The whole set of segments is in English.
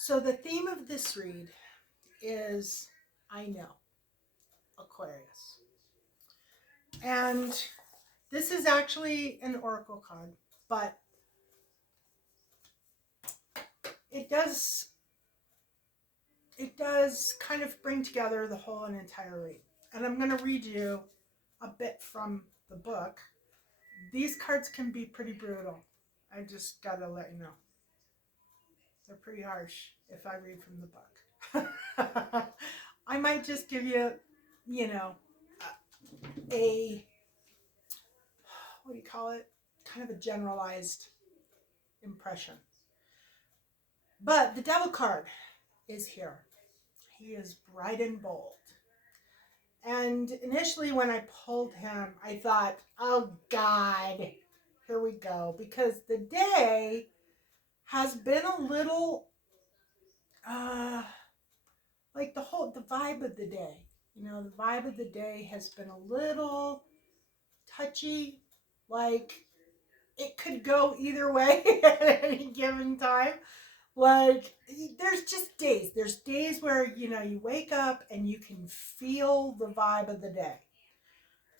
So the theme of this read is I know, Aquarius. And this is actually an oracle card, but it does it does kind of bring together the whole and entire read. And I'm going to read you a bit from the book. These cards can be pretty brutal. I just got to let you know. They're pretty harsh if I read from the book. I might just give you, you know, a what do you call it? Kind of a generalized impression. But the devil card is here. He is bright and bold. And initially, when I pulled him, I thought, oh God, here we go. Because the day has been a little, like the vibe of the day. The vibe of the day has been a little touchy. Like it could go either way at any given time. Like there's just days. There's days where you wake up and you can feel the vibe of the day.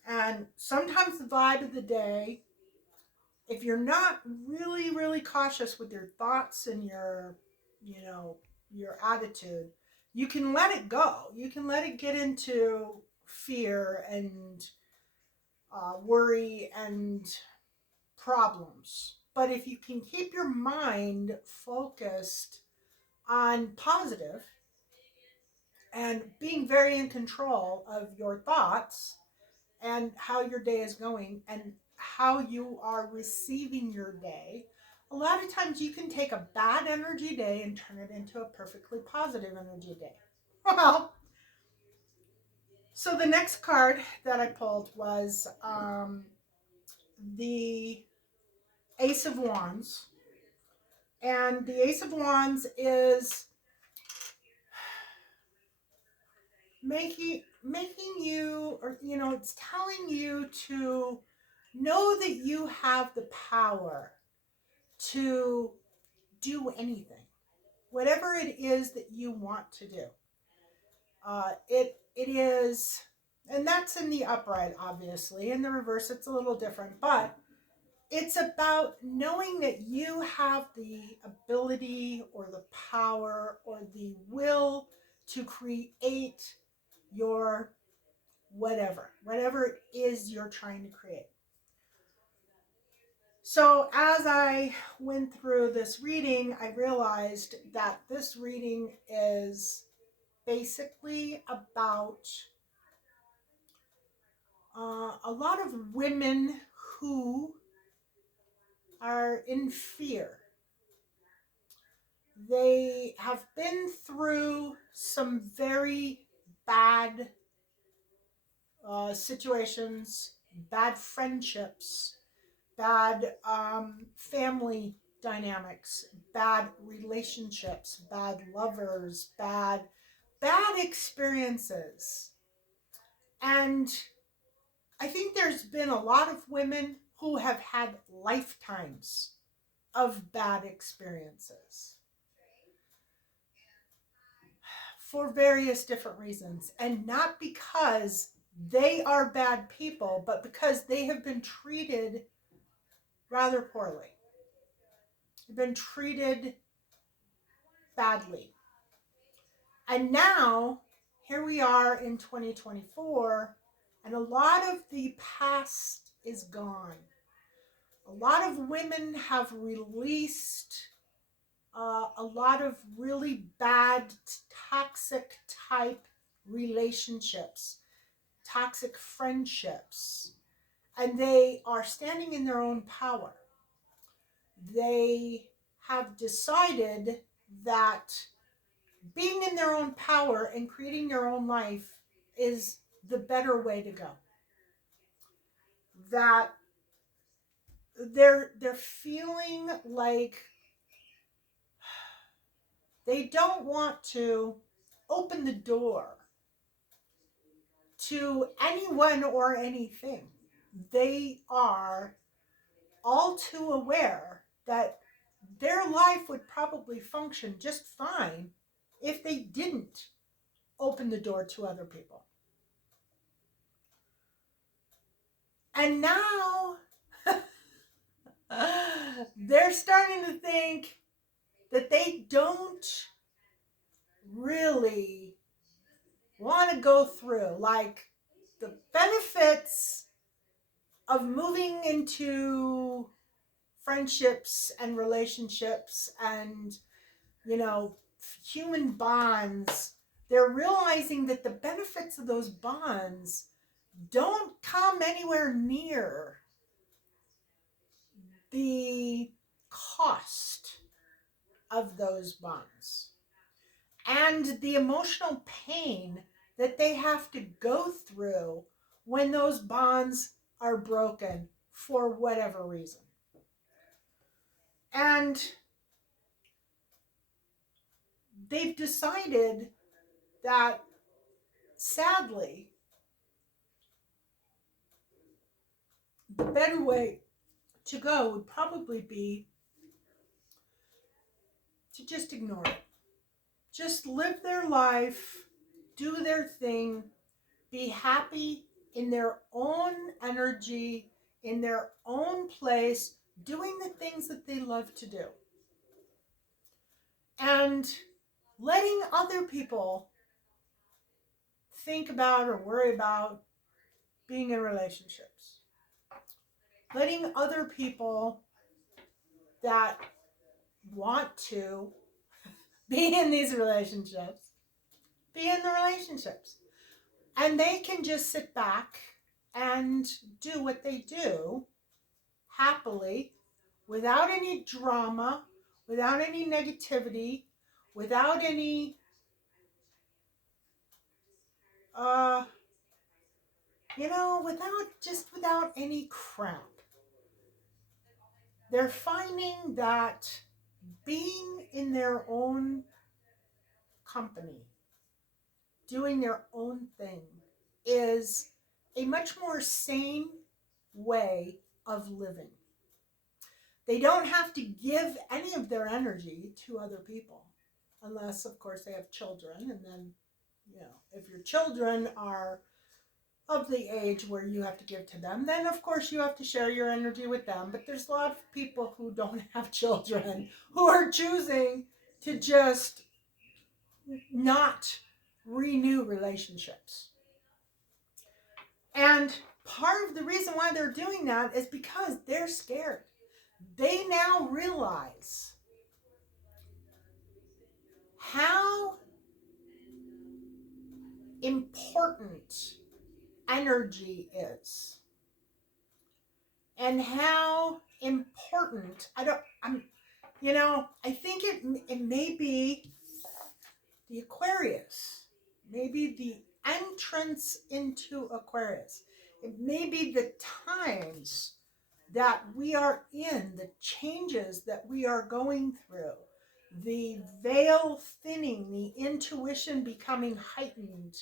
And sometimes the vibe of the day, if you're not really, really cautious with your thoughts and your attitude, you can let it go. You can let it get into fear and worry and problems. But if you can keep your mind focused on positive and being very in control of your thoughts and how your day is going and how you are receiving your day, a lot of times you can take a bad energy day and turn it into a perfectly positive energy day. Well, so the next card that I pulled was the Ace of Wands. And the Ace of Wands is making you, or it's telling you to know that you have the power to do anything, whatever it is that you want to do. It is, and that's in the upright, obviously. In the reverse, it's a little different, but it's about knowing that you have the ability or the power or the will to create your whatever it is you're trying to create. So as I went through this reading, I realized that this reading is basically about a lot of women who are in fear. They have been through some very bad situations, bad friendships, bad family dynamics, bad relationships, bad lovers, bad experiences. And I think there's been a lot of women who have had lifetimes of bad experiences for various different reasons. And not because they are bad people, but because they have been treated rather poorly. They've been treated badly. And now, here we are in 2024, and a lot of the past is gone. A lot of women have released a lot of really bad, toxic type relationships, toxic friendships, and they are standing in their own power. They have decided that being in their own power and creating their own life is the better way to go. That they're feeling like they don't want to open the door to anyone or anything. They are all too aware that their life would probably function just fine if they didn't open the door to other people. And now they're starting to think that they don't really want to go through, like, the benefits of moving into friendships and relationships and, human bonds. They're realizing that the benefits of those bonds don't come anywhere near the cost of those bonds and the emotional pain that they have to go through when those bonds are broken for whatever reason. And they've decided that, sadly, the better way to go would probably be to just ignore it. Just live their life, do their thing, be happy in their own energy, in their own place, doing the things that they love to do. And letting other people think about or worry about being in relationships. Letting other people that want to be in these relationships be in the relationships. And they can just sit back and do what they do happily, without any drama, without any negativity, without any without any crap. They're finding that being in their own company, doing their own thing, is a much more sane way of living. They don't have to give any of their energy to other people, unless, of course, they have children. And then, if your children are of the age where you have to give to them, then, of course, you have to share your energy with them. But there's a lot of people who don't have children who are choosing to just not renew relationships. And part of the reason why they're doing that is because they're scared. They now realize how important energy is, and how important I think it may be the Aquarius, maybe the entrance into Aquarius. It may be the times that we are in, the changes that we are going through, the veil thinning, the intuition becoming heightened.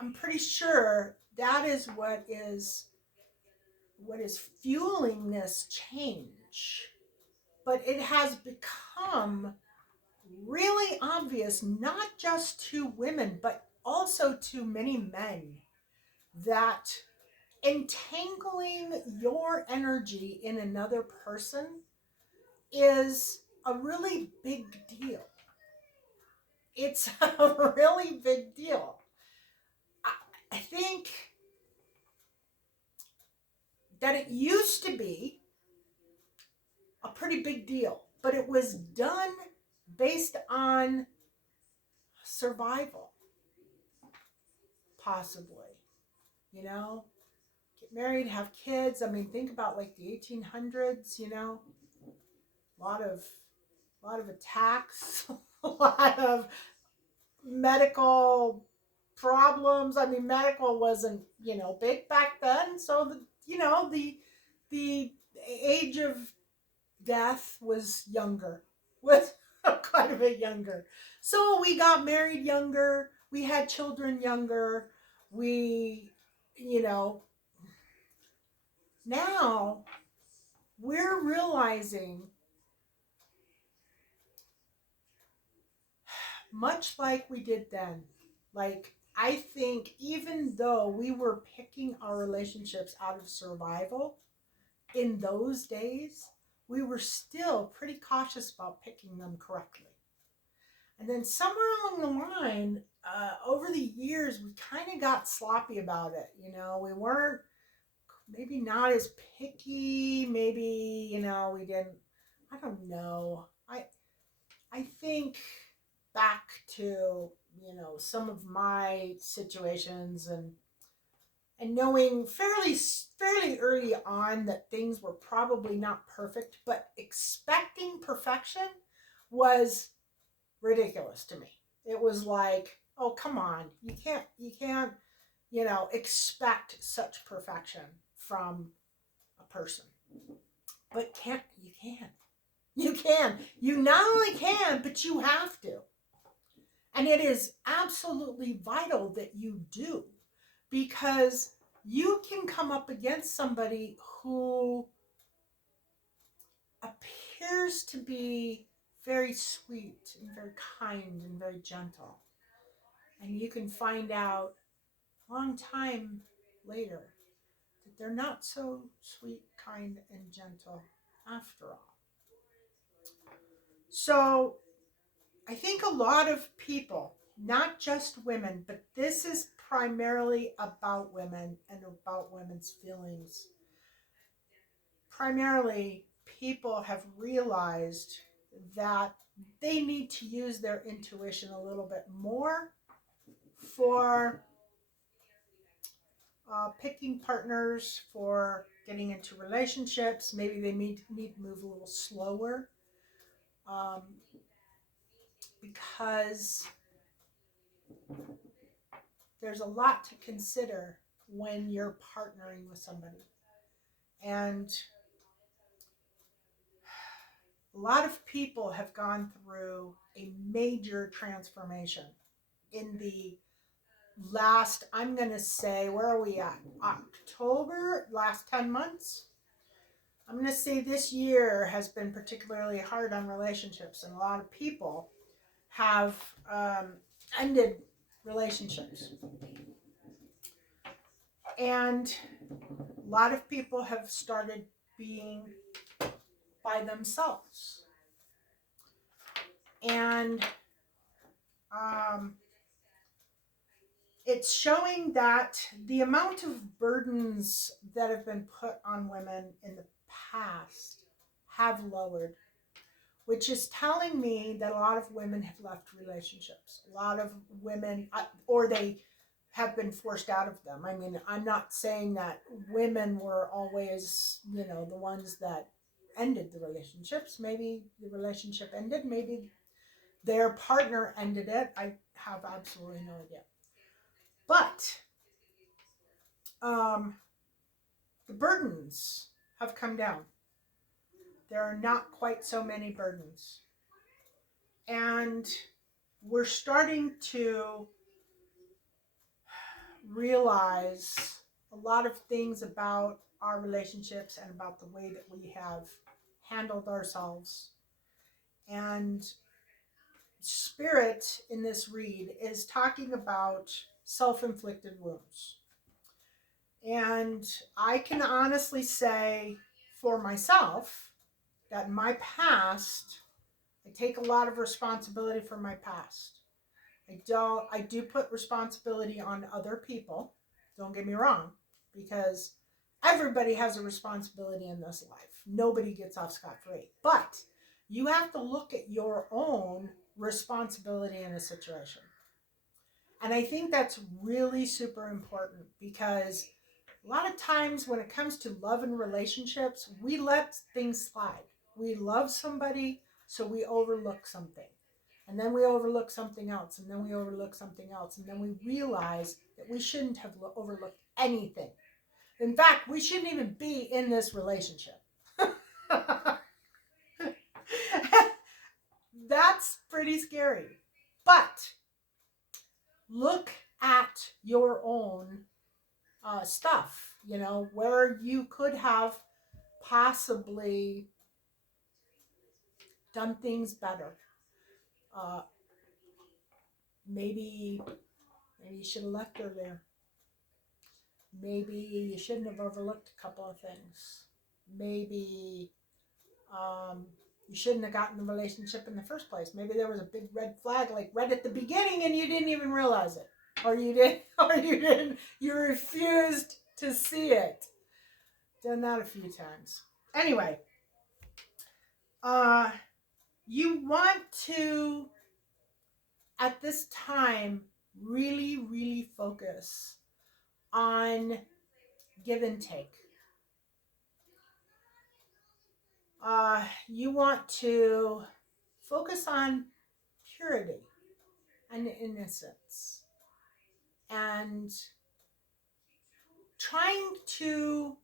I'm pretty sure that is what is fueling this change. But it has become really obvious, not just to women, but also to many men, that entangling your energy in another person is a really big deal. It's a really big deal. I think that it used to be a pretty big deal, but it was done based on survival, possibly. Get married, have kids. I mean, think about like the 1800s. A lot of attacks, a lot of medical problems. I mean, medical wasn't big back then, so the age of death was younger, was quite a bit younger. So we got married younger, we had children younger, we, now we're realizing, much like we did then, like, I think even though we were picking our relationships out of survival in those days, we were still pretty cautious about picking them correctly. And then somewhere along the line, over the years, we kind of got sloppy about it. We weren't, maybe not as picky. Maybe, we didn't, I don't know. I think back to, some of my situations, and knowing fairly early on that things were probably not perfect, but expecting perfection was ridiculous to me. It was like, oh, come on, you can't expect such perfection from a person. But you not only can, but you have to. And it is absolutely vital that you do, because you can come up against somebody who appears to be very sweet and very kind and very gentle. And you can find out a long time later that they're not so sweet, kind, and gentle after all. So I think a lot of people, not just women, but this is primarily about women and about women's feelings. Primarily, people have realized that they need to use their intuition a little bit more for picking partners, for getting into relationships. Maybe they need to move a little slower, um, because there's a lot to consider when you're partnering with somebody. And a lot of people have gone through a major transformation in the last, I'm going to say, where are we at? October, last 10 months. I'm going to say this year has been particularly hard on relationships, and a lot of people have ended relationships. And a lot of people have started being by themselves. And it's showing that the amount of burdens that have been put on women in the past have lowered, which is telling me that a lot of women have left relationships. A lot of women, or they have been forced out of them. I mean, I'm not saying that women were always, the ones that ended the relationships. Maybe the relationship ended. Maybe their partner ended it. I have absolutely no idea. But the burdens have come down. There are not quite so many burdens. And we're starting to realize a lot of things about our relationships and about the way that we have handled ourselves. And Spirit in this read is talking about self-inflicted wounds. And I can honestly say for myself that in my past, I take a lot of responsibility for my past. I do put responsibility on other people. Don't get me wrong, because everybody has a responsibility in this life. Nobody gets off scot-free. But you have to look at your own responsibility in a situation. And I think that's really super important, because a lot of times when it comes to love and relationships, we let things slide. We love somebody, so we overlook something. And then we overlook something else, and then we overlook something else, and then we realize that we shouldn't have overlooked anything. In fact, we shouldn't even be in this relationship. That's pretty scary. But look at your own stuff, where you could have possibly done things better. Uh, maybe you should have left her there. Maybe you shouldn't have overlooked a couple of things. Maybe you shouldn't have gotten the relationship in the first place. Maybe there was a big red flag, like right at the beginning, and you didn't even realize it, or you did, or you didn't. You refused to see it. Done that a few times. Anyway, you want to at this time really, really focus on give and take. You want to focus on purity and innocence and trying to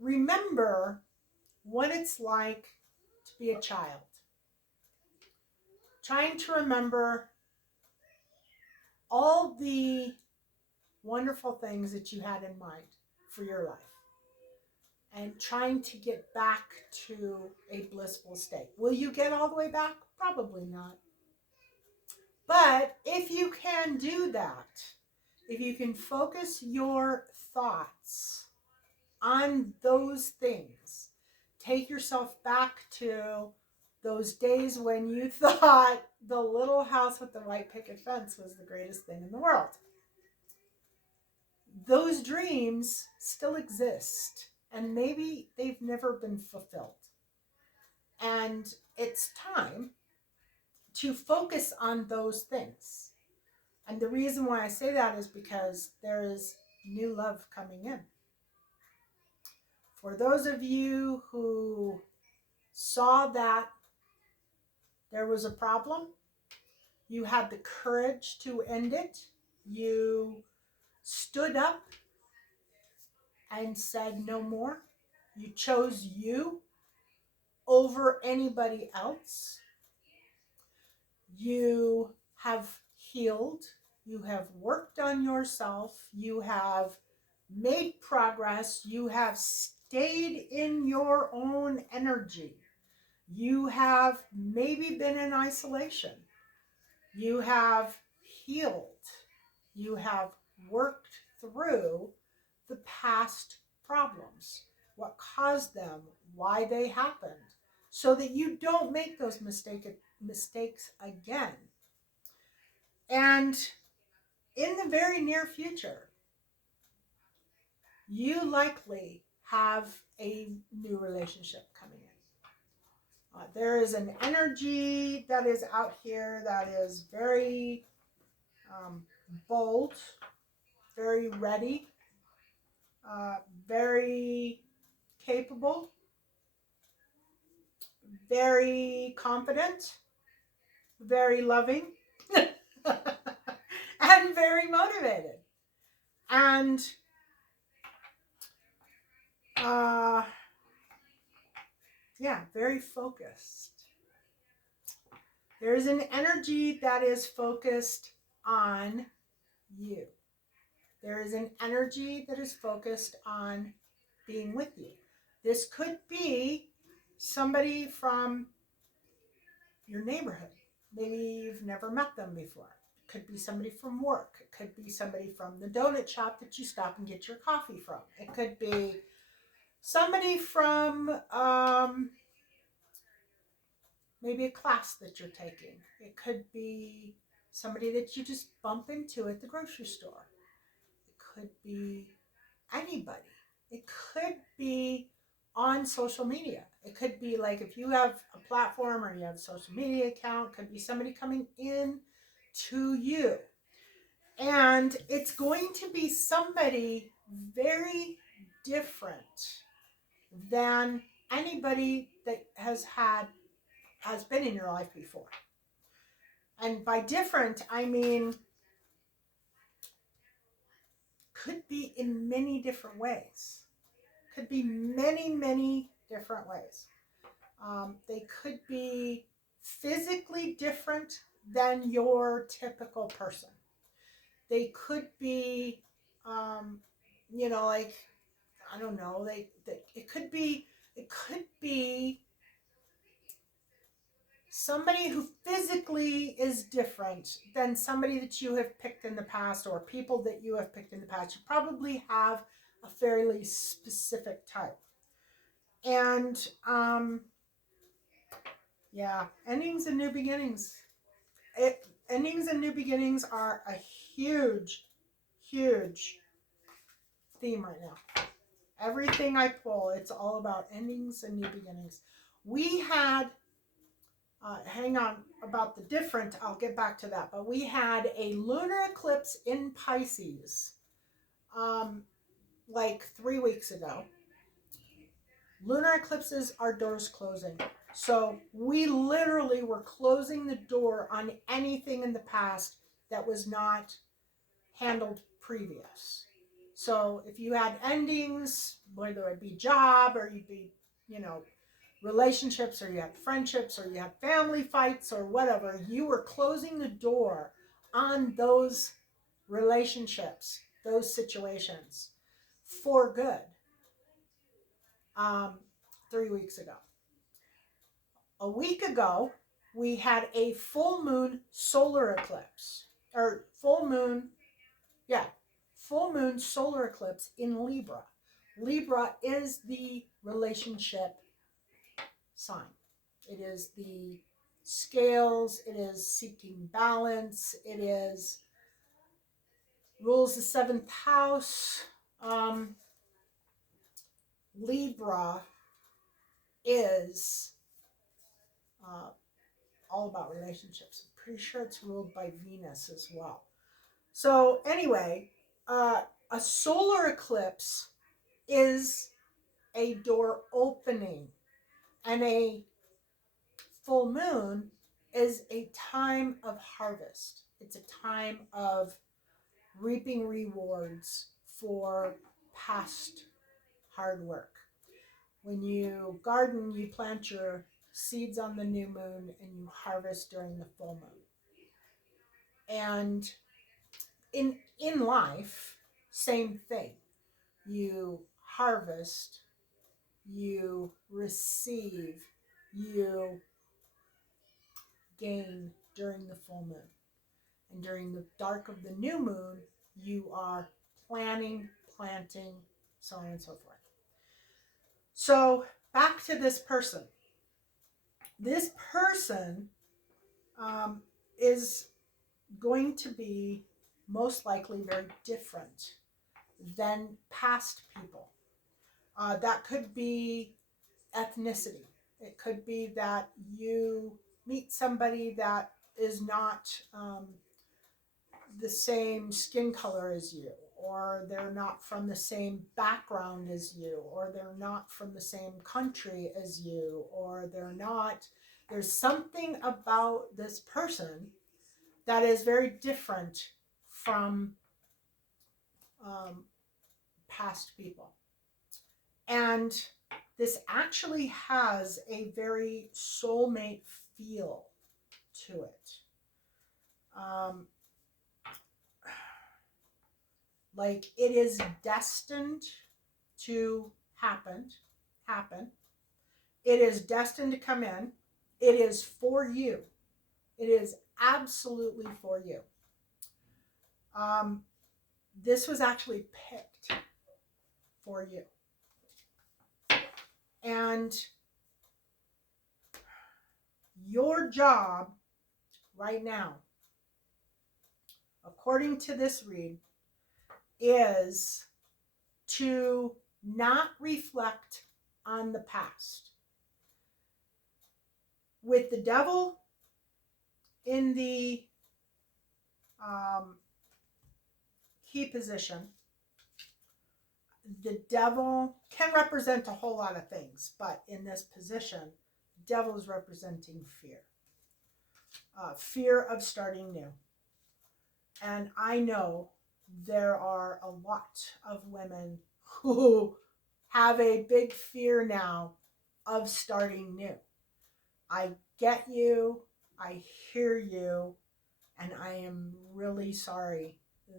remember what it's like to be a child. Trying to remember all the wonderful things that you had in mind for your life. And trying to get back to a blissful state. Will you get all the way back? Probably not. But if you can do that, if you can focus your thoughts on those things, take yourself back to those days when you thought the little house with the white picket fence was the greatest thing in the world. Those dreams still exist, and maybe they've never been fulfilled. And it's time to focus on those things. And the reason why I say that is because there is new love coming in. For those of you who saw that there was a problem, you had the courage to end it, you stood up and said no more. You chose you over anybody else. You have healed. You have worked on yourself. You have made progress. You have stayed in your own energy. You have maybe been in isolation. You have healed. You have worked through the past problems, what caused them, why they happened, so that you don't make those mistakes again. And in the very near future, you likely have a new relationship coming in. There is an energy that is out here that is very bold, very ready, very capable, very confident, very loving, and very motivated. And very focused. There's an energy that is focused on you. There is an energy that is focused on being with you. This could be somebody from your neighborhood. Maybe you've never met them before. It could be somebody from work. It could be somebody from the donut shop that you stop and get your coffee from. It could be somebody from maybe a class that you're taking. It could be somebody that you just bump into at the grocery store. It could be anybody. It could be on social media. It could be like if you have a platform or you have a social media account, it could be somebody coming in to you. And it's going to be somebody very different than anybody that has been in your life before. And by different, I mean could be in many different ways. Could be many, many different ways. They could be physically different than your typical person. They could be, like I don't know, it could be somebody who physically is different than somebody that you have picked in the past, or people that you have picked in the past. You probably have a fairly specific type. And yeah, endings and new beginnings. Endings and new beginnings are a huge, huge theme right now. Everything I pull, it's all about endings and new beginnings. We had, hang on about the different, I'll get back to that, but we had a lunar eclipse in Pisces like 3 weeks ago. Lunar eclipses are doors closing. So we literally were closing the door on anything in the past that was not handled previous. So if you had endings, whether it be job or you'd be, relationships, or you had friendships, or you had family fights, or whatever, you were closing the door on those relationships, those situations for good. 3 weeks ago. A week ago, we had a full moon solar eclipse, or full moon solar eclipse in Libra. Libra is the relationship sign. It is the scales, it is seeking balance, it is rules the seventh house. Libra is all about relationships. I'm pretty sure it's ruled by Venus as well. So anyway, a solar eclipse is a door opening, and a full moon is a time of harvest. It's a time of reaping rewards for past hard work. When you garden, you plant your seeds on the new moon and you harvest during the full moon. And in life, same thing. You harvest, you receive, you gain during the full moon. And during the dark of the new moon, you are planting, so on and so forth. So back to this person. This person is going to be most likely very different than past people. That could be ethnicity. It could be that you meet somebody that is not the same skin color as you, or they're not from the same background as you, or they're not from the same country as you, or there's something about this person that is very different from past people. And this actually has a very soulmate feel to it. Like it is destined to happen. It is destined to come in. It is for you. It is absolutely for you. This was actually picked for you. And your job right now, according to this read, is to not reflect on the past. With the devil in the key position, the devil can represent a whole lot of things, but in this position, the devil is representing fear. Fear of starting new. And I know there are a lot of women who have a big fear now of starting new. I get you, I hear you, and I am really sorry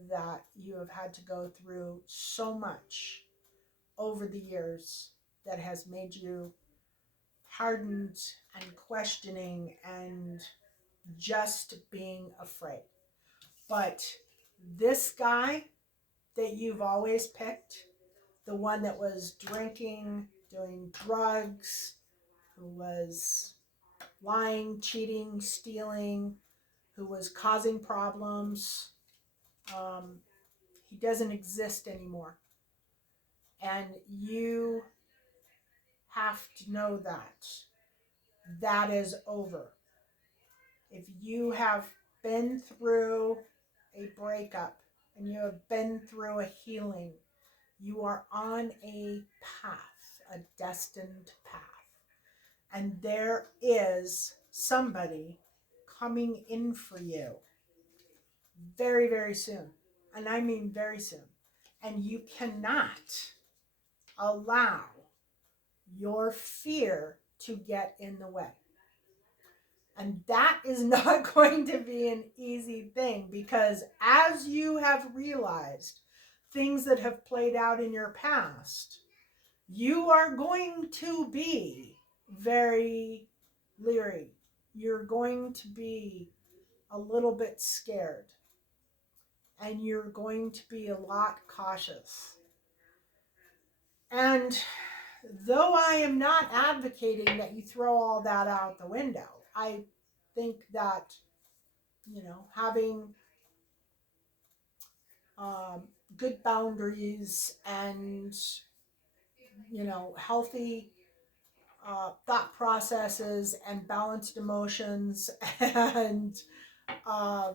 that you have had to go through so much over the years that has made you hardened and questioning and just being afraid. But this guy that you've always picked, the one that was drinking, doing drugs, who was lying, cheating, stealing, who was causing problems, um, he doesn't exist anymore. And you have to know that that is over. If you have been through a breakup and you have been through a healing, you are on a path, a destined path. And there is somebody coming in for you very, very soon. And I mean very soon. And you cannot allow your fear to get in the way. And that is not going to be an easy thing, because as you have realized things that have played out in your past, you are going to be very leery. You're going to be a little bit scared. And you're going to be a lot cautious. And though I am not advocating that you throw all that out the window, I think that, having good boundaries and, healthy thought processes and balanced emotions and, uh,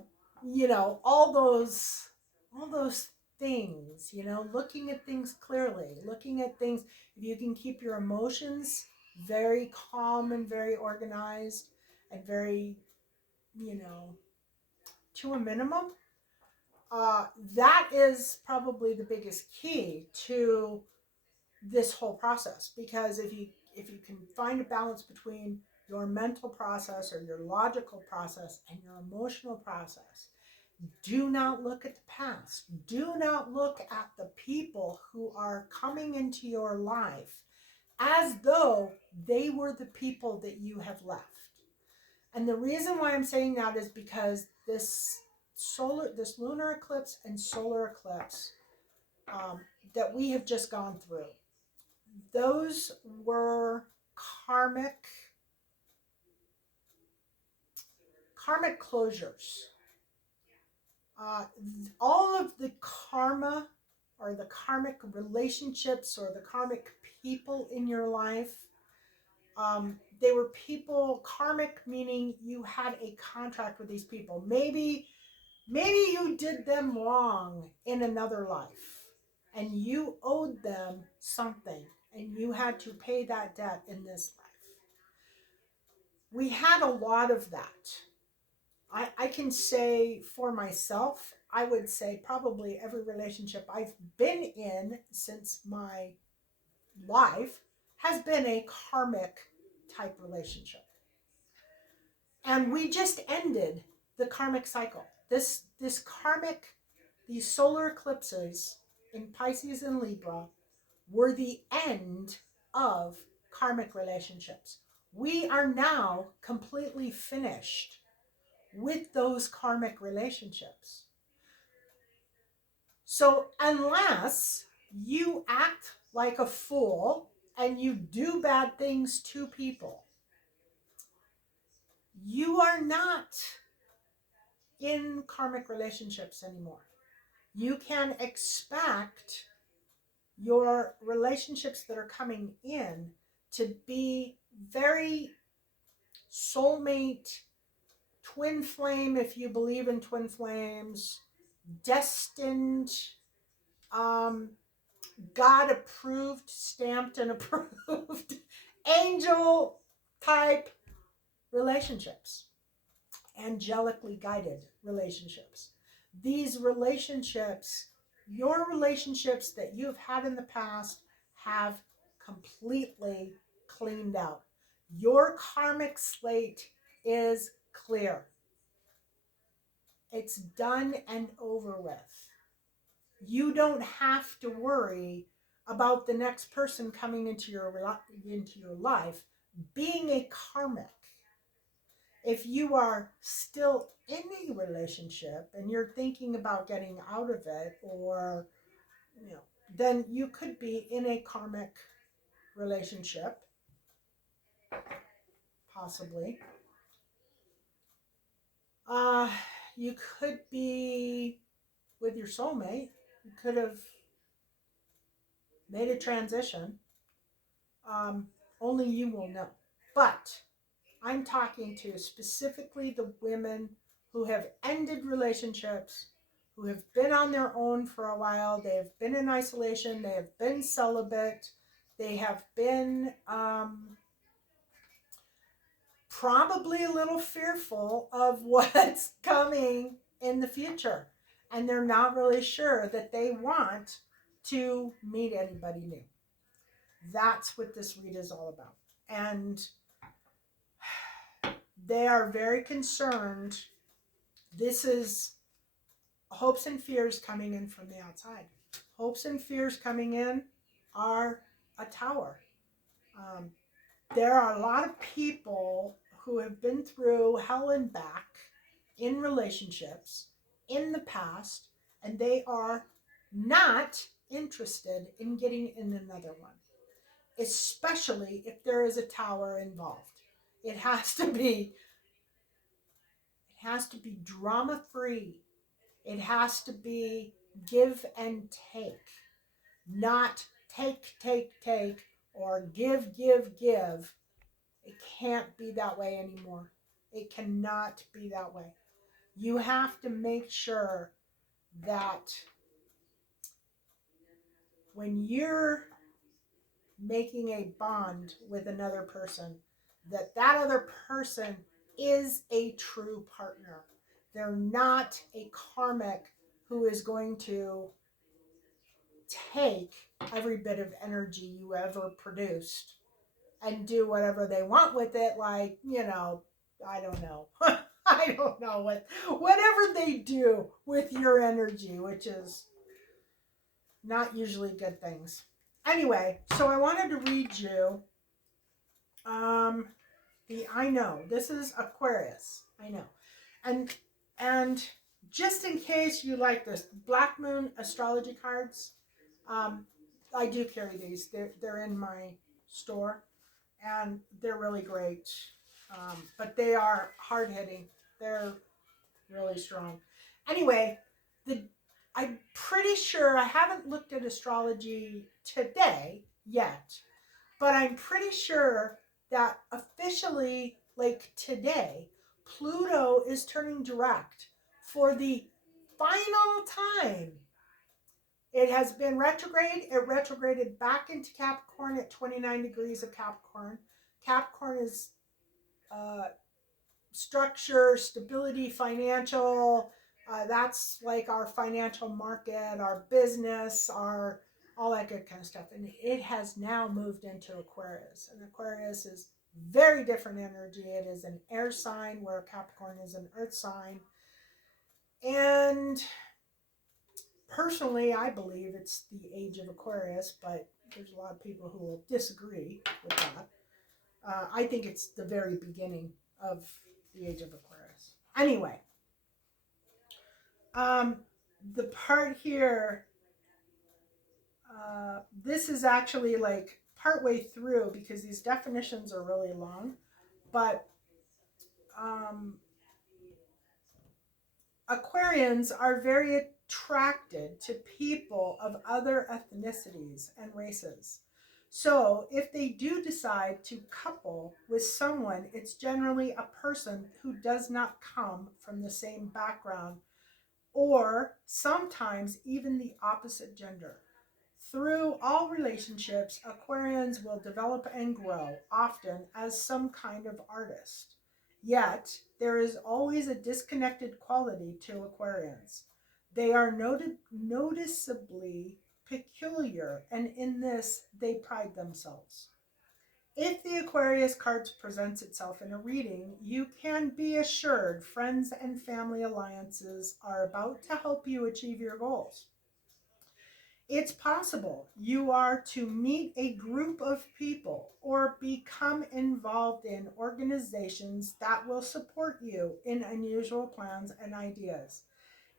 all those things, looking at things clearly, looking at things, if you can keep your emotions very calm and very organized and very, to a minimum, that is probably the biggest key to this whole process. Because if you can find a balance between your mental process or your logical process and your emotional process, do not look at the past. Do not look at the people who are coming into your life as though they were the people that you have left. And the reason why I'm saying that is because this lunar eclipse and solar eclipse that we have just gone through, those were karmic closures. All of the karma or the karmic relationships or the karmic people in your life, they were people, karmic meaning you had a contract with these people. Maybe you did them wrong in another life and you owed them something and you had to pay that debt in this life. We had a lot of that. I can say for myself, I would say probably every relationship I've been in since my life has been a karmic type relationship. And we just ended the karmic cycle. This karmic, these solar eclipses in Pisces and Libra were the end of karmic relationships. We are now completely finished with those karmic relationships. So unless you act like a fool and you do bad things to people, you are not in karmic relationships anymore. You can expect your relationships that are coming in to be very soulmate, twin flame, if you believe in twin flames, destined, God approved, stamped and approved, angel type relationships, angelically guided relationships. These relationships, your relationships that you've had in the past, have completely cleaned out. Your karmic slate is clear. It's done and over with. You don't have to worry about the next person coming into your life being a karmic. If you are still in a relationship and you're thinking about getting out of it, or you know, then you could be in a karmic relationship, possibly. Uh, you could be with your soulmate. You could have made a transition. Um, Only you will know. But I'm talking to specifically the women who have ended relationships, who have been on their own for a while. They have been in isolation. They have been celibate. They have been probably a little fearful of what's coming in the future. And they're not really sure that they want to meet anybody new. That's what this read is all about. And they are very concerned. This is hopes and fears coming in from the outside. Hopes and fears coming in are a tower. Um, there are a lot of people who have been through hell and back in relationships in the past, and they are not interested in getting in another one, especially if there is a tower involved. It has to be drama free. It has to be give and take, not take, or give. It can't be that way anymore. It cannot be that way. You have to make sure that when you're making a bond with another person, that other person is a true partner. They're not a karmic who is going to take every bit of energy you ever produced and do whatever they want with it, like, I don't know. I don't know whatever they do with your energy, which is not usually good things. Anyway, so I wanted to read you the I know. This is Aquarius. I know. And just in case you like this, Black Moon astrology cards, um, I do carry these. They're in my store, and they're really great. But they are hard hitting. They're really strong. Anyway, the I'm pretty sure I haven't looked at astrology today yet, but I'm pretty sure that officially, like today, Pluto is turning direct for the final time. It has been retrograde. It retrograded back into Capricorn at 29 degrees of Capricorn. Capricorn is uh, structure, stability, financial. That's like our financial market, our business, our all that good kind of stuff. And it has now moved into Aquarius. And Aquarius is very different energy. It is an air sign where Capricorn is an earth sign. And personally, I believe it's the age of Aquarius, but there's a lot of people who will disagree with that. I think it's the very beginning of the age of Aquarius. Anyway, the part here, this is actually like partway through because these definitions are really long, but um, Aquarians are very attracted to people of other ethnicities and races. So, if they do decide to couple with someone, it's generally a person who does not come from the same background, or sometimes even the opposite gender. Through all relationships, Aquarians will develop and grow, often as some kind of artist. Yet, there is always a disconnected quality to Aquarians. They are noticeably peculiar, and in this, they pride themselves. If the Aquarius cards presents itself in a reading, you can be assured friends and family alliances are about to help you achieve your goals. It's possible you are to meet a group of people or become involved in organizations that will support you in unusual plans and ideas.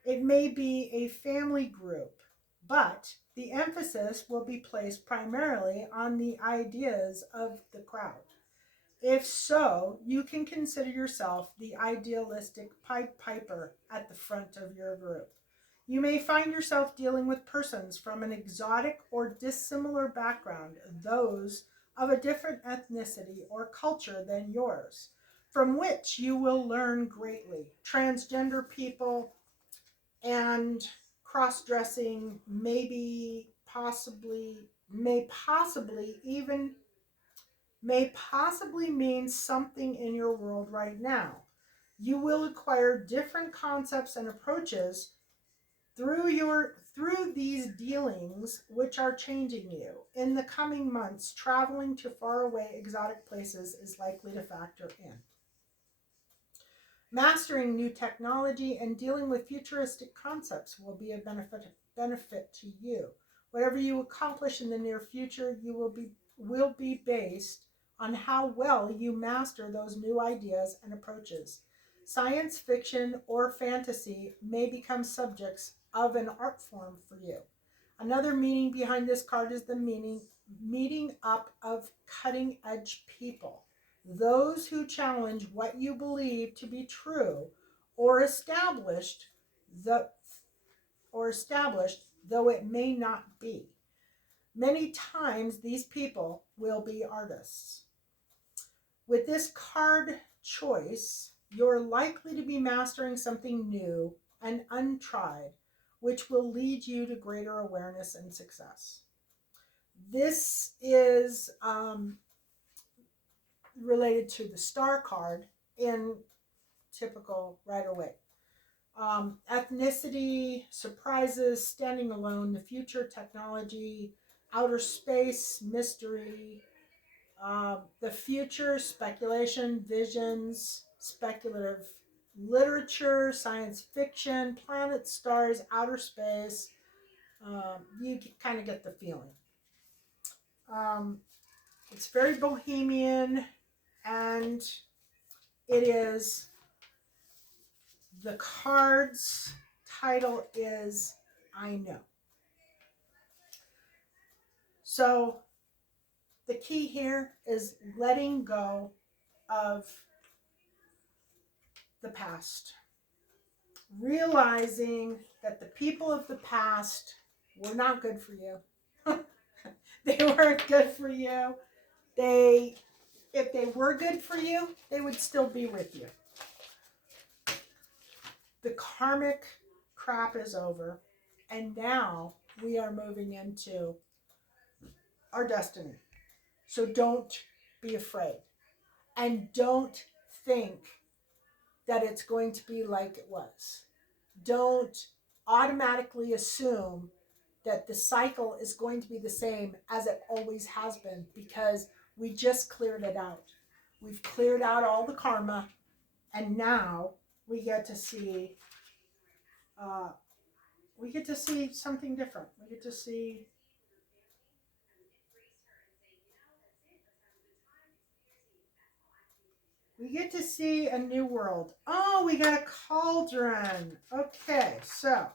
It may be a family group, but the emphasis will be placed primarily on the ideas of the crowd. If so, you can consider yourself the idealistic Pied Piper at the front of your group. You may find yourself dealing with persons from an exotic or dissimilar background, those of a different ethnicity or culture than yours, from which you will learn greatly. Transgender people and cross-dressing maybe possibly may possibly even may possibly mean something in your world right now. You will acquire different concepts and approaches through these dealings which are changing you. In the coming months, traveling to faraway exotic places is likely to factor in. Mastering new technology and dealing with futuristic concepts will be a benefit to you. Whatever you accomplish in the near future, you will be based on how well you master those new ideas and approaches. Science fiction or fantasy may become subjects of an art form for you. Another meaning behind this card is the meeting up of cutting edge people, those who challenge what you believe to be true or the established though it may not be. Many times these people will be artists. With this card choice, you're likely to be mastering something new and untried, which will lead you to greater awareness and success. This is related to the star card in typical Rider-Waite. Ethnicity, surprises, standing alone, the future, technology, outer space, mystery, the future, speculation, visions, speculative literature, science fiction, planets, stars, outer space. You kind of get the feeling. It's very bohemian, and it is the card's title is I Know. So the key here is letting go of the past, realizing that the people of the past were not good for you. They weren't good for you. If they were good for you, they would still be with you. The karmic crap is over, and now we are moving into our destiny. So don't be afraid, and don't think that it's going to be like it was. Don't automatically assume that the cycle is going to be the same as it always has been, because we just cleared it out. We've cleared out all the karma, and now we get to see something different. We get to see a new world. Oh, we got a cauldron. Okay, so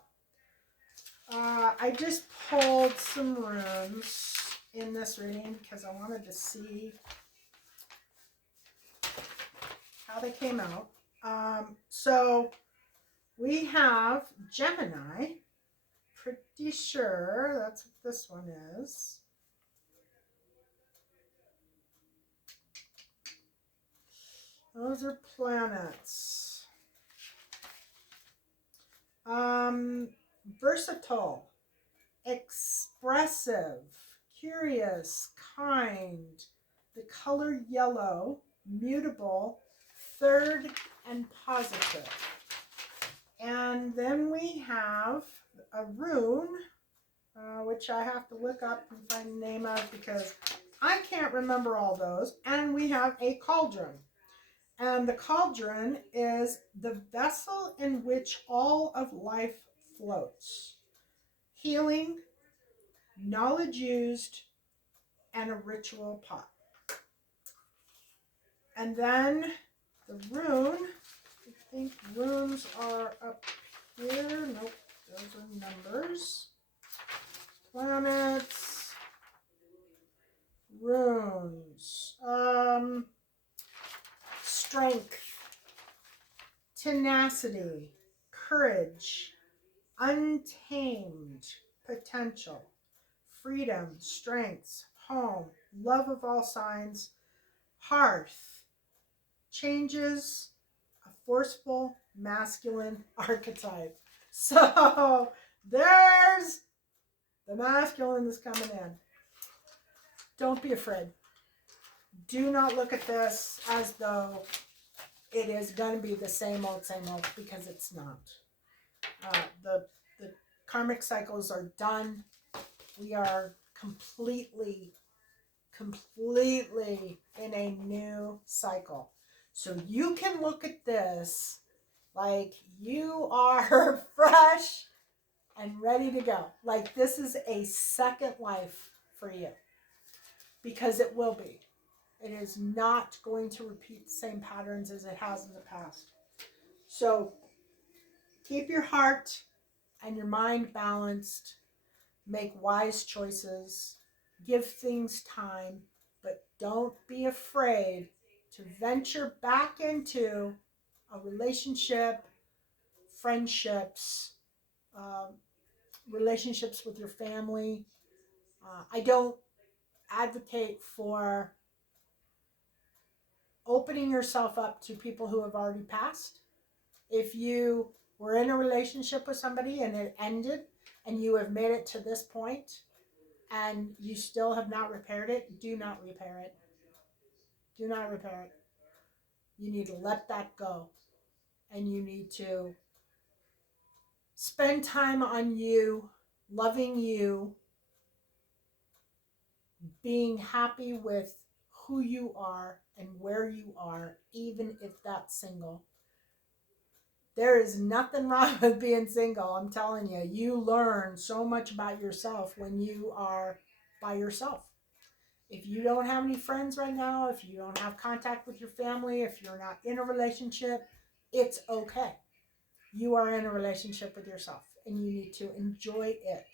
I just pulled some runes in this reading because I wanted to see how they came out. So we have Gemini. Pretty sure that's what this one is. Those are planets. Versatile, expressive, curious, kind, the color yellow, mutable, third, and positive. And then we have a rune, which I have to look up and find the name of because I can't remember all those. And we have a cauldron. And the cauldron is the vessel in which all of life floats. Healing, knowledge used, and a ritual pot. And then the rune, I think runes are up here. Nope, those are numbers. Planets, runes, strength, tenacity, courage, untamed, potential, freedom, strengths, home, love of all signs, hearth, changes, a forceful masculine archetype. So there's the masculine that's coming in. Don't be afraid. Do not look at this as though it is going to be the same old, because it's not. The karmic cycles are done. We are completely in a new cycle. So you can look at this like you are fresh and ready to go. Like this is a second life for you, because it will be. It is not going to repeat the same patterns as it has in the past. So keep your heart and your mind balanced. Make wise choices. Give things time, but don't be afraid to venture back into a relationship, friendships, relationships with your family. I don't advocate for opening yourself up to people who have already passed. If you were in a relationship with somebody and it ended and you have made it to this point and you still have not repaired it, do not repair it. Do not repair it. You need to let that go. And you need to spend time on you, loving you, being happy with who you are and where you are, even if that's single. There is nothing wrong with being single. I'm telling you, you learn so much about yourself when you are by yourself. If you don't have any friends right now, if you don't have contact with your family, if you're not in a relationship, it's okay. You are in a relationship with yourself and you need to enjoy it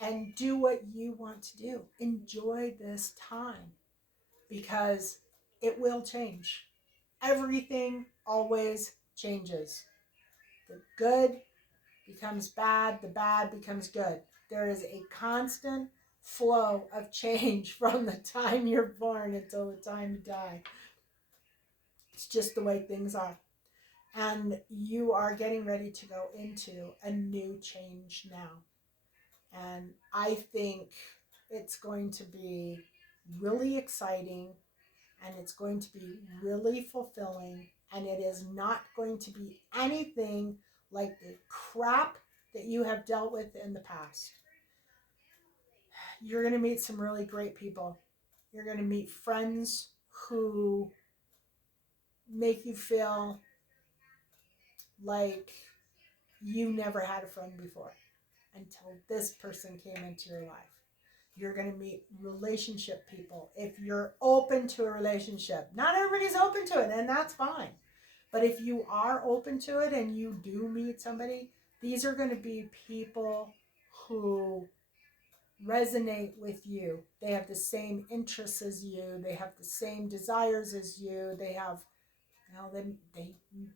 and do what you want to do. Enjoy this time because it will change. Everything always changes. The good becomes bad, the bad becomes good. There is a constant flow of change from the time you're born until the time you die. It's just the way things are. And you are getting ready to go into a new change now. And I think it's going to be really exciting and it's going to be really fulfilling. And it is not going to be anything like the crap that you have dealt with in the past. You're going to meet some really great people. You're going to meet friends who make you feel like you never had a friend before until this person came into your life. You're going to meet relationship people if you're open to a relationship. Not everybody's open to it, and that's fine. But if you are open to it and you do meet somebody, these are going to be people who resonate with you. They have the same interests as you. They have the same desires as you. They have,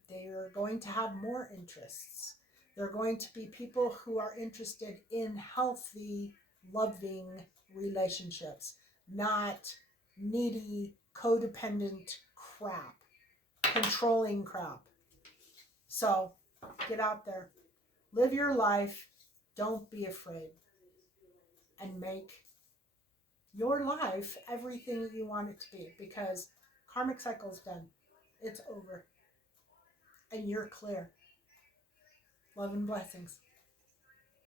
they are going to have more interests. They're going to be people who are interested in healthy, loving relationships, not needy, codependent crap, controlling crap. So get out there, live your life, don't be afraid, and make your life everything that you want it to be, because karmic cycle's done. It's over. And you're clear. Love and blessings.